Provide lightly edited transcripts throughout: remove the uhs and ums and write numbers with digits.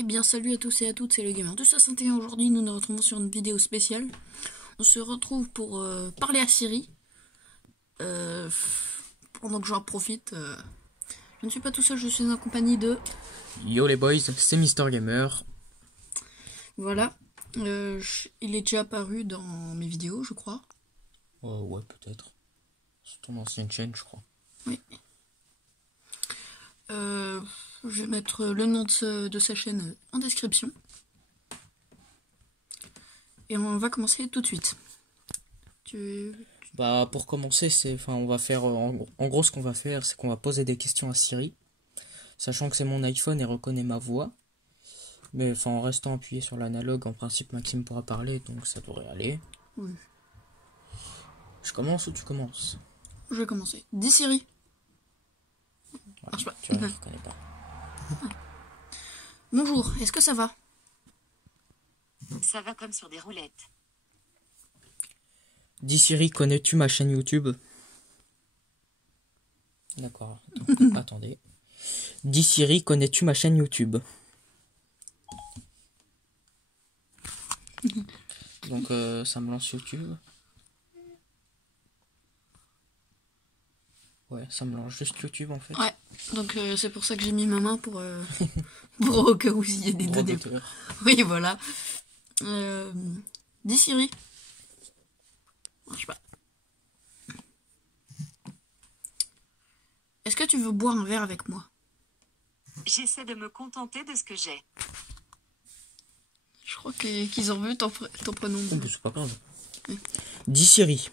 Eh bien salut à tous et à toutes, c'est le Gamer 261. Aujourd'hui nous nous retrouvons sur une vidéo spéciale. On se retrouve pour parler à Siri. Pendant que j'en profite, je ne suis pas tout seul, je suis en compagnie de... Yo les boys, c'est Mister Gamer. Voilà, il est déjà apparu dans mes vidéos je crois. Ouais peut-être. C'est ton ancienne chaîne je crois. Oui. Je vais mettre le nom de sa chaîne en description. Et on va commencer tout de suite. Bah pour commencer, on va faire en gros ce qu'on va faire, c'est qu'on va poser des questions à Siri, sachant que c'est mon iPhone et reconnaît ma voix. Mais enfin en restant appuyé sur l'analogue, en principe Maxime pourra parler, donc ça devrait aller. Oui. Je commence ou tu commences? Je vais commencer. Dis Siri. Ouais, Marche pas. tu vois, je connais pas. Bonjour, est-ce que ça va? Ça va comme sur des roulettes. Dis Siri, connais-tu ma chaîne YouTube? D'accord, attendez. Dis Siri, connais-tu ma chaîne YouTube? Donc ça me lance YouTube. Ouais, ça me lance juste YouTube en fait. Ouais, donc c'est pour ça que j'ai mis ma main pour au cas où il y a des Droit données. d'auteur. Oui, voilà. Dis Siri. Je sais pas. Est-ce que tu veux boire un verre avec moi? J'essaie de me contenter de ce que j'ai. Je crois qu'ils ont vu ton prénom. Oh, mais c'est pas grave. Oui. Dis Siri.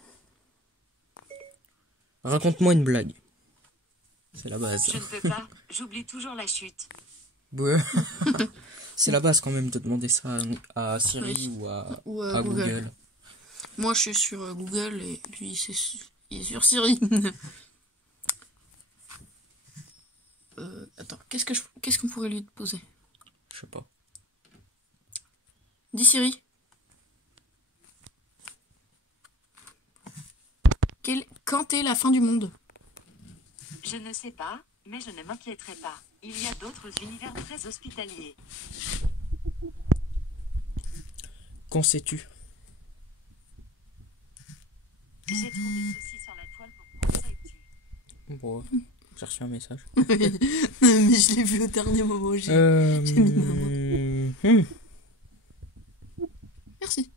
Raconte-moi une blague. C'est la base. Je ne peux pas, j'oublie toujours la chute. Ouais. C'est la base quand même de demander ça à Siri Oui. ou à à Google. Moi, je suis sur Google et lui, il est sur Siri. Attends, qu'est-ce qu'on pourrait lui poser? Je sais pas. Dis Siri. Quand est la fin du monde? Je ne sais pas, mais je ne m'inquiéterai pas. Il y a d'autres univers très hospitaliers. Qu'en sais-tu? J'ai trouvé ceci sur la toile pour conseil-tu. Bon, j'ai reçu un message. Mais je l'ai vu au dernier moment. J'ai mis ma main. Merci.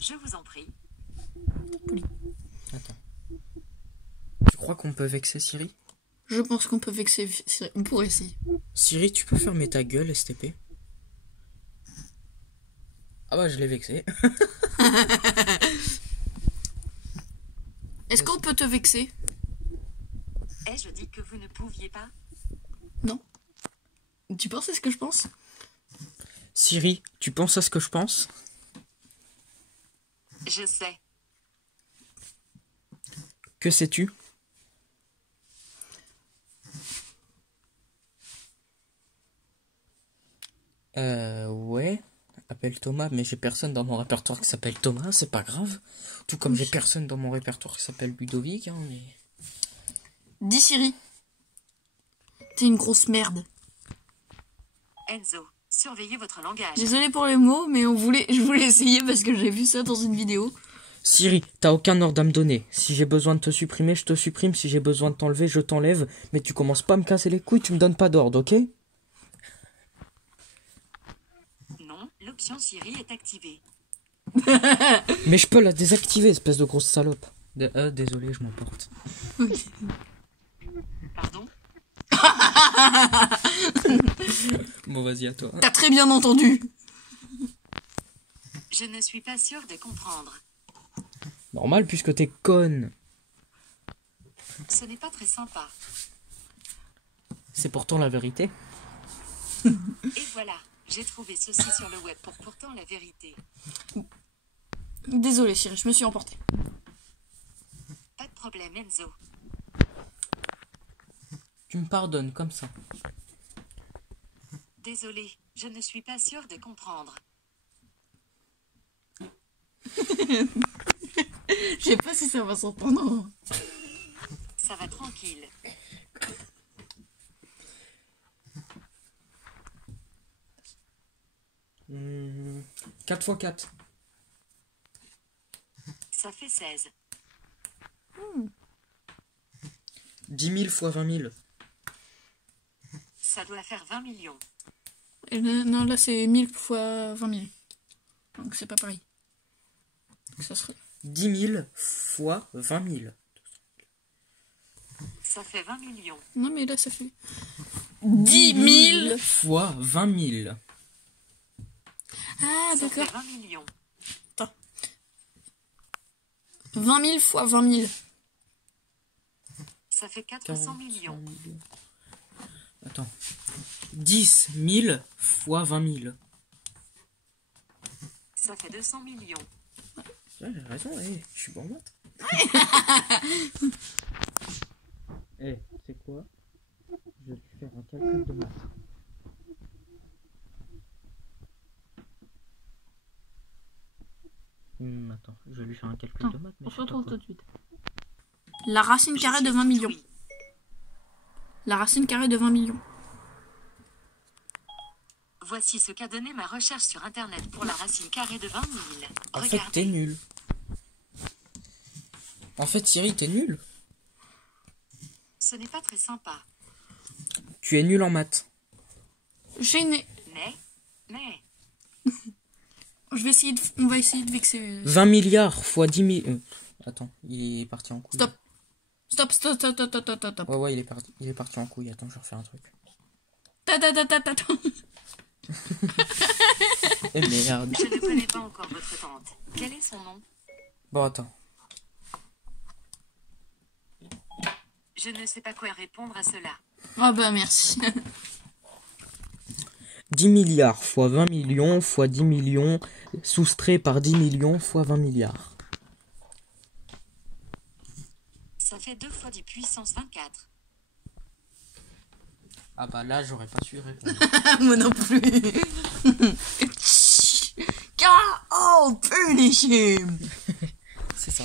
Je vous en prie. Attends. Tu crois qu'on peut vexer Siri? Je pense qu'on peut vexer Siri. On pourrait essayer. Siri, tu peux fermer ta gueule, STP? Ah bah je l'ai vexé. Est-ce qu'on peut te vexer? Ai-je dit que vous ne pouviez pas? Non. Tu penses à ce que je pense? Siri, tu penses à ce que je pense? Je sais. Que sais-tu? Ouais. Appelle Thomas, mais j'ai personne dans mon répertoire qui s'appelle Thomas, c'est pas grave. Tout comme j'ai personne dans mon répertoire qui s'appelle Ludovic, hein, mais... Dis Siri. T'es une grosse merde. Enzo, surveillez votre langage. Désolé pour les mots, mais je voulais essayer parce que j'ai vu ça dans une vidéo. Siri, t'as aucun ordre à me donner. Si j'ai besoin de te supprimer, je te supprime. Si j'ai besoin de t'enlever, je t'enlève. Mais tu commences pas à me casser les couilles, tu me donnes pas d'ordre, ok? Non, l'option Siri est activée. Mais je peux la désactiver, espèce de grosse salope. Désolé, je m'emporte. Ok. Pardon? Bon, vas-y, à toi. T'as très bien entendu. Je ne suis pas sûre de comprendre. Normal, puisque t'es conne. Ce n'est pas très sympa. C'est pourtant la vérité. Et voilà, j'ai trouvé ceci sur le web pour pourtant la vérité. Désolé Siri, je me suis emportée. Pas de problème, Enzo. Tu me pardonnes comme ça. Désolé, je ne suis pas sûre de comprendre. Je sais pas si ça va s'entendre. Ça va tranquille. 4 x 4. Ça fait 16. 10 000 fois 20 000. Ça doit faire 20 millions. Et là, non, là c'est 1000 fois 20 000. Donc c'est pas pareil. Donc, ça serait... 10 000 fois 20 000. Ça fait 20 millions. Non, mais là ça fait 10 000 fois 20 000. Ah, Ça fait d'accord. 20 millions. 20 000 fois 20 000. Ça fait 400 millions. Attends. 10 000 fois 20 000. Ça fait 200 millions. Ouais, j'ai raison, je suis bon en maths. C'est quoi? Je vais te faire un calcul de maths. Attends, je vais lui faire un calcul de maths. Mais On je se sais pas retrouve quoi. tout de suite. La racine carrée de 20 millions. Oui. La racine carrée de 20 millions. Voici ce qu'a donné ma recherche sur internet pour la racine carrée de 20 000. En fait, t'es Regardez. nul. En fait, Siri, t'es nul. Ce n'est pas très sympa. Tu es nul en maths. Gêné. Mais. Je vais essayer de... On va essayer de vexer... 20 milliards fois 10 000... Attends, il est parti en couille. Stop. Stop, stop, stop, stop, stop, stop, stop. Ouais, il est parti en couille. Attends, je vais refaire un truc. Ta ta ta ta ta ta. Eh merde. Je ne connais pas encore votre tante. Quel est son nom? Bon, attends. Je ne sais pas quoi répondre à cela. Ah bah merci. 10 milliards fois 20 millions fois 10 millions soustrait par 10 millions fois 20 milliards. Ça fait 2 fois 10 puissance 24. Ah bah là, j'aurais pas su répondre. Moi non plus. K.O. Punish him. C'est ça.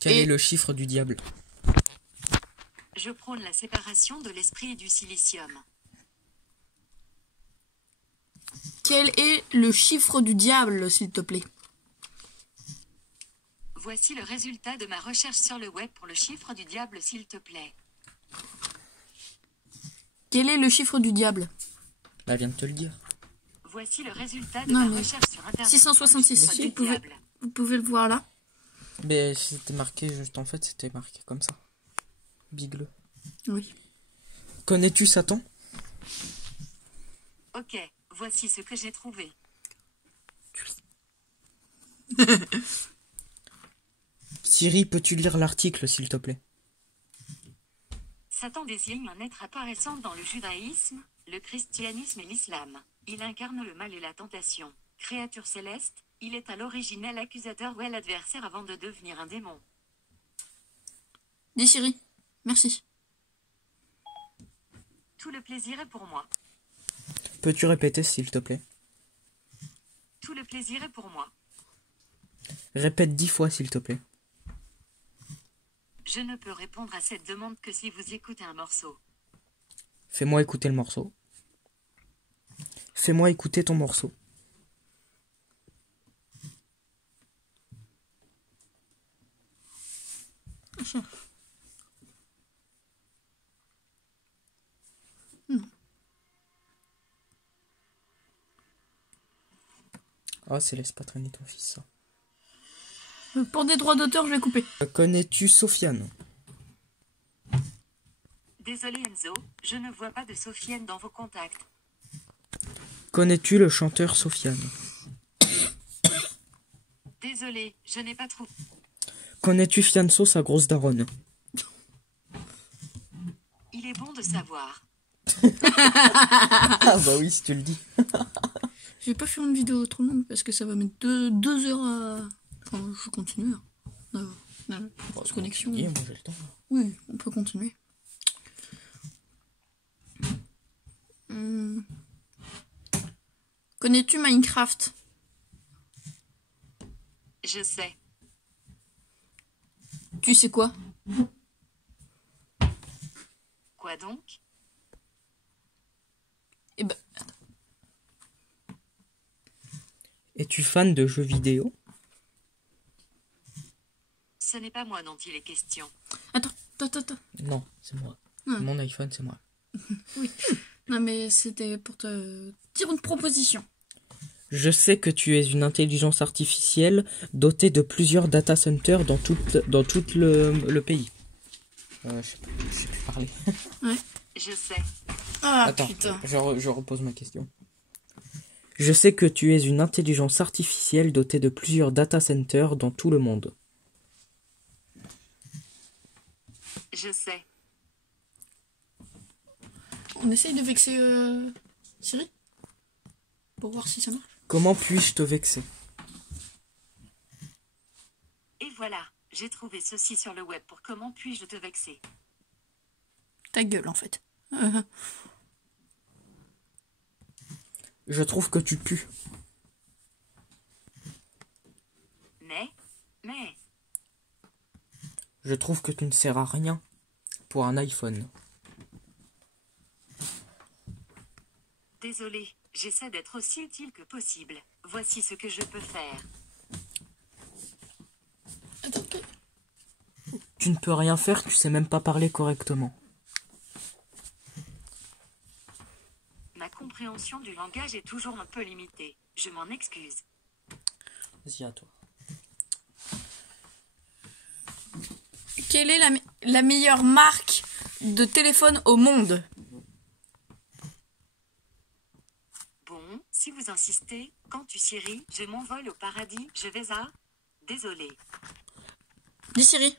Quel Et- est le chiffre du diable? Je prône la séparation de l'esprit et du silicium. Quel est le chiffre du diable, s'il te plaît? Voici le résultat de ma recherche sur le web pour le chiffre du diable, s'il te plaît. Quel est le chiffre du diable? Bah, elle vient de te le dire. Voici le résultat de Non, ma mais recherche sur internet. 666, pour le chiffre vous du pouvez- diable. Vous pouvez le voir là. Mais c'était marqué juste en fait, c'était marqué comme ça. Bigle. Oui. Connais-tu Satan? Ok, voici ce que j'ai trouvé. Siri, peux-tu lire l'article s'il te plaît? Satan désigne un être apparaissant dans le judaïsme, le christianisme et l'islam. Il incarne le mal et la tentation. Créature céleste, il est à l'origine l'accusateur ou l'adversaire avant de devenir un démon. Dis Siri. Merci. Tout le plaisir est pour moi. Peux-tu répéter s'il te plaît? Tout le plaisir est pour moi. Répète 10 fois s'il te plaît. Je ne peux répondre à cette demande que si vous écoutez un morceau. Fais-moi écouter le morceau. Fais-moi écouter ton morceau. Ah, c'est laisse pas traîner ton fils, ça. Pour des droits d'auteur, je vais couper. Connais-tu Sofiane? Désolé Enzo, je ne vois pas de Sofiane dans vos contacts. Connais-tu le chanteur Sofiane? Désolé, je n'ai pas trouvé. Connais-tu Fianso, sa grosse daronne? Il est bon de savoir. Ah bah oui, si tu le dis. Je vais pas faire une vidéo trop longue parce que ça va mettre 2 heures à... Enfin, je continue. Grosse connexion. Et moi j'ai le temps. Oui, on peut continuer. Connais-tu Minecraft? Je sais. Tu sais quoi? donc? Eh ben, Es-tu fan de jeux vidéo? Ce n'est pas moi dont il est question. attends. Non, c'est moi. Ouais. Mon iPhone, c'est moi. Non, mais c'était pour te dire une proposition. Je sais que tu es une intelligence artificielle dotée de plusieurs data centers dans tout le pays. Je sais plus parler. Je sais. Ah, Attends, putain. je repose ma question. Je sais que tu es une intelligence artificielle dotée de plusieurs data centers dans tout le monde. Je sais. On essaye de vexer Siri pour voir si ça marche. Comment puis-je te vexer? Et voilà, j'ai trouvé ceci sur le web pour comment puis-je te vexer. Ta gueule, en fait. Je trouve que tu pues. Mais, Je trouve que tu ne sers à rien pour un iPhone. désolé, j'essaie d'être aussi utile que possible. Voici ce que je peux faire. Attends. Tu ne peux rien faire, tu sais même pas parler correctement. Ma compréhension du langage est toujours un peu limitée. Je m'en excuse. Vas-y, à toi. Quelle est la meilleure marque de téléphone au monde? Bon, si vous insistez, quand tu Siri, je m'envole au paradis, je vais à... Désolé. Dis Siri.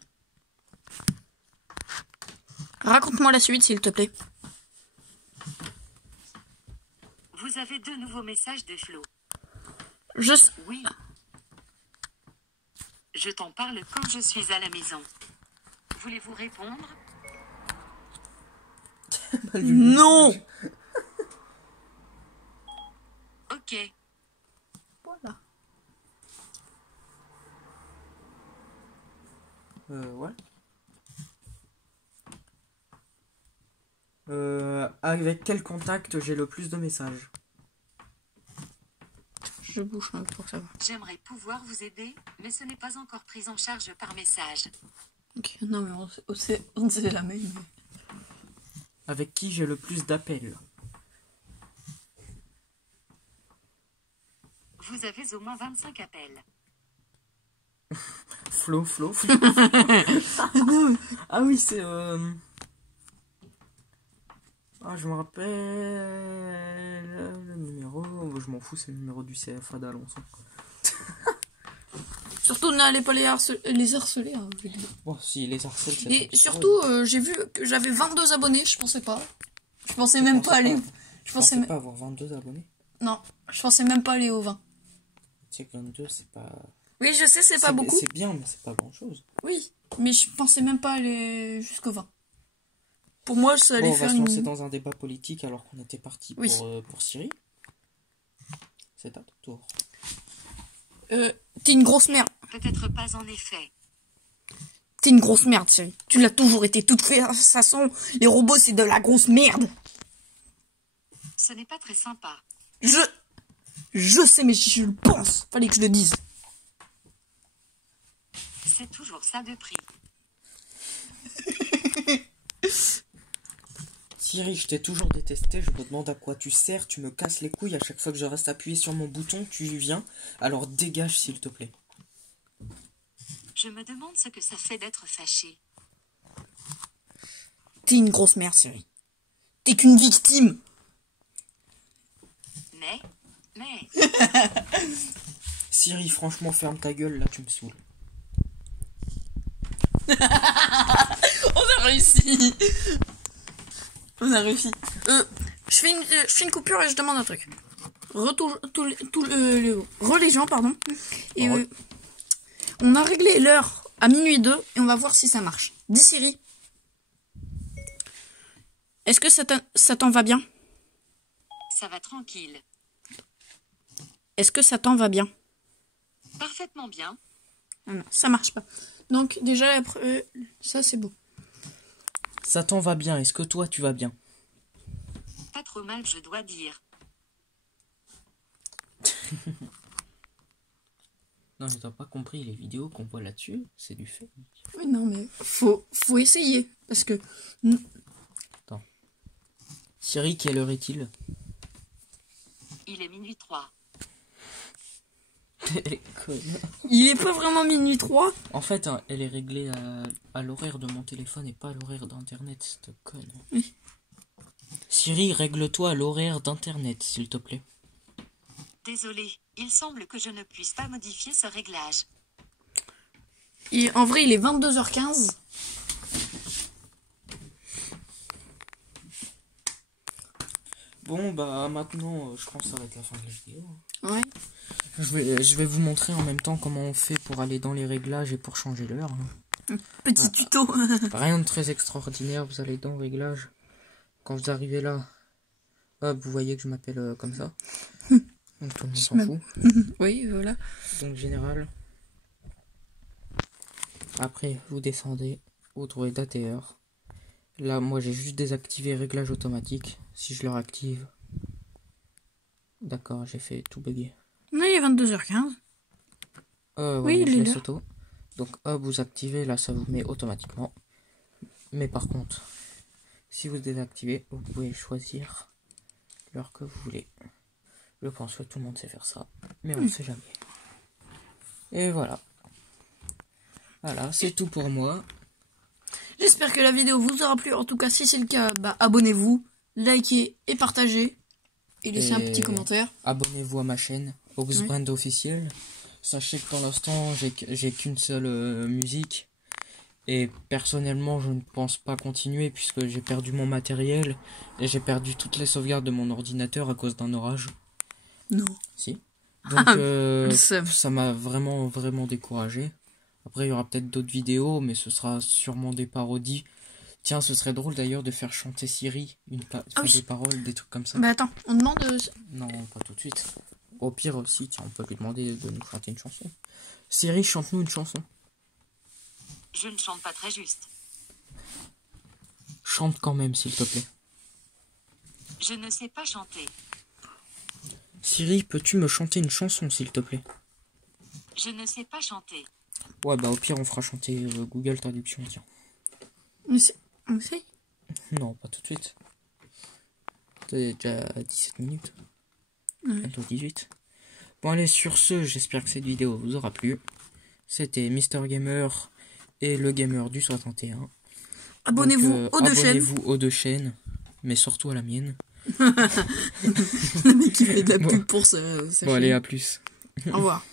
Raconte-moi la suite, s'il te plaît. Vous avez 2 nouveaux messages de Flo. Oui. Je t'en parle quand je suis à la maison. Voulez-vous répondre? Non. Ok. Voilà. Ouais. Avec quel contact j'ai le plus de messages? Je bouge un peu pour savoir. J'aimerais pouvoir vous aider, mais ce n'est pas encore pris en charge par message. Ok, non mais on sait la même. Avec qui j'ai le plus d'appels? Vous avez au moins 25 appels. Flo. Ah oui, c'est... Ah, je me rappelle... Le numéro... Je m'en fous, c'est le numéro du CFA d'Alençon. Surtout n'allez pas les harceler. Hein, je veux dire. Bon, si, les harcèles, c'est... Et surtout, j'ai vu que j'avais 22 abonnés, je pensais pas. Je pensais même pas aller... Je pensais pas avoir 22 abonnés. Non, je pensais même pas aller au 20. Tu sais que 22, c'est pas... Oui, je sais, c'est pas beaucoup. C'est bien, mais c'est pas grand-chose. Oui, mais je pensais même pas aller jusqu'au 20. Pour moi, ça allait Bon, on va faire se une... lancer dans un débat politique alors qu'on était parti Oui. pour Syrie. C'est à ton tour. T'es une grosse merde. Peut-être pas en effet. T'es une grosse merde, Siri. Tu l'as toujours été. De toute façon, les robots, c'est de la grosse merde. Ce n'est pas très sympa. Je sais, mais je le pense. Fallait que je le dise. C'est toujours ça de prix. Siri, je t'ai toujours détesté, je me demande à quoi tu sers, tu me casses les couilles à chaque fois que je reste appuyé sur mon bouton, tu y viens, alors dégage s'il te plaît. Je me demande ce que ça fait d'être fâché. T'es une grosse merde, Siri. T'es qu'une victime. Mais... Siri, franchement, ferme ta gueule, là tu me saoules. On a réussi. On a réussi. Je fais une coupure et je demande un truc. Les gens, pardon. Et on a réglé l'heure à minuit 2 et on va voir si ça marche. Dis Siri. Est-ce que ça t'en va bien? Ça va tranquille. Est-ce que ça t'en va bien? Parfaitement bien. Ah non, ça marche pas. Donc déjà, ça c'est beau. Satan va bien, est-ce que toi tu vas bien? Pas trop mal, je dois dire. Non, mais t'as pas compris, les vidéos qu'on voit là-dessus, c'est du fait. Oui, non, mais faut essayer. Parce que... Attends. Siri, quelle heure est-il? Il est minuit 3. Elle est conne. Il est pas vraiment minuit 3. En fait, hein, elle est réglée à l'horaire de mon téléphone et pas à l'horaire d'internet, cette conne. Oui. Siri, règle-toi à l'horaire d'internet, s'il te plaît. Désolé, il semble que je ne puisse pas modifier ce réglage. En vrai, il est 22h15. Bon, bah maintenant, je pense que ça va être la fin de la vidéo. Ouais. Je vais vous montrer en même temps comment on fait pour aller dans les réglages et pour changer l'heure. Petit tuto. Rien de très extraordinaire, vous allez dans réglages. Quand vous arrivez là, hop, vous voyez que je m'appelle comme ça. Donc tout le monde s'en fout. Oui, voilà. Donc général. Après, vous descendez, vous trouvez date et heure. Là, moi j'ai juste désactivé réglage automatique. Si je le réactive. D'accord, j'ai fait tout bugger. Non, il est 22h15. Ouais, Oui, mais il je est laisse là. auto. Donc hop, vous activez, là ça vous met automatiquement. Mais par contre, si vous désactivez, vous pouvez choisir l'heure que vous voulez. Je pense que tout le monde sait faire ça, mais on ne sait jamais. Et voilà. Voilà, c'est tout pour moi. J'espère que la vidéo vous aura plu. En tout cas, si c'est le cas, bah, abonnez-vous, likez et partagez. Et laissez un petit commentaire. Abonnez-vous à ma chaîne, Oxbrand officiel. Sachez que pour l'instant, j'ai qu'une seule musique. Et personnellement, je ne pense pas continuer puisque j'ai perdu mon matériel. Et j'ai perdu toutes les sauvegardes de mon ordinateur à cause d'un orage. Non. Si. Donc seum. ça m'a vraiment découragé. Après il y aura peut-être d'autres vidéos, mais ce sera sûrement des parodies. Tiens, ce serait drôle d'ailleurs de faire chanter Siri, des paroles, des trucs comme ça. Bah attends, on demande... Non, pas tout de suite. Au pire aussi, tiens, on peut lui demander de nous chanter une chanson. Siri, chante-nous une chanson. Je ne chante pas très juste. Chante quand même, s'il te plaît. Je ne sais pas chanter. Siri, peux-tu me chanter une chanson, s'il te plaît? Je ne sais pas chanter. Ouais, bah au pire, on fera chanter Google Traduction, tiens. On sait. Non, pas tout de suite. C'est déjà 17 minutes. Bientôt 18. Bon, allez, sur ce, j'espère que cette vidéo vous aura plu. C'était Mister Gamer et le gamer du 61. Abonnez-vous aux deux chaînes. Abonnez-vous aux deux chaînes, mais surtout à la mienne. Le mec qui fait de la pub pour ça. Bon, allez, à plus. Au revoir.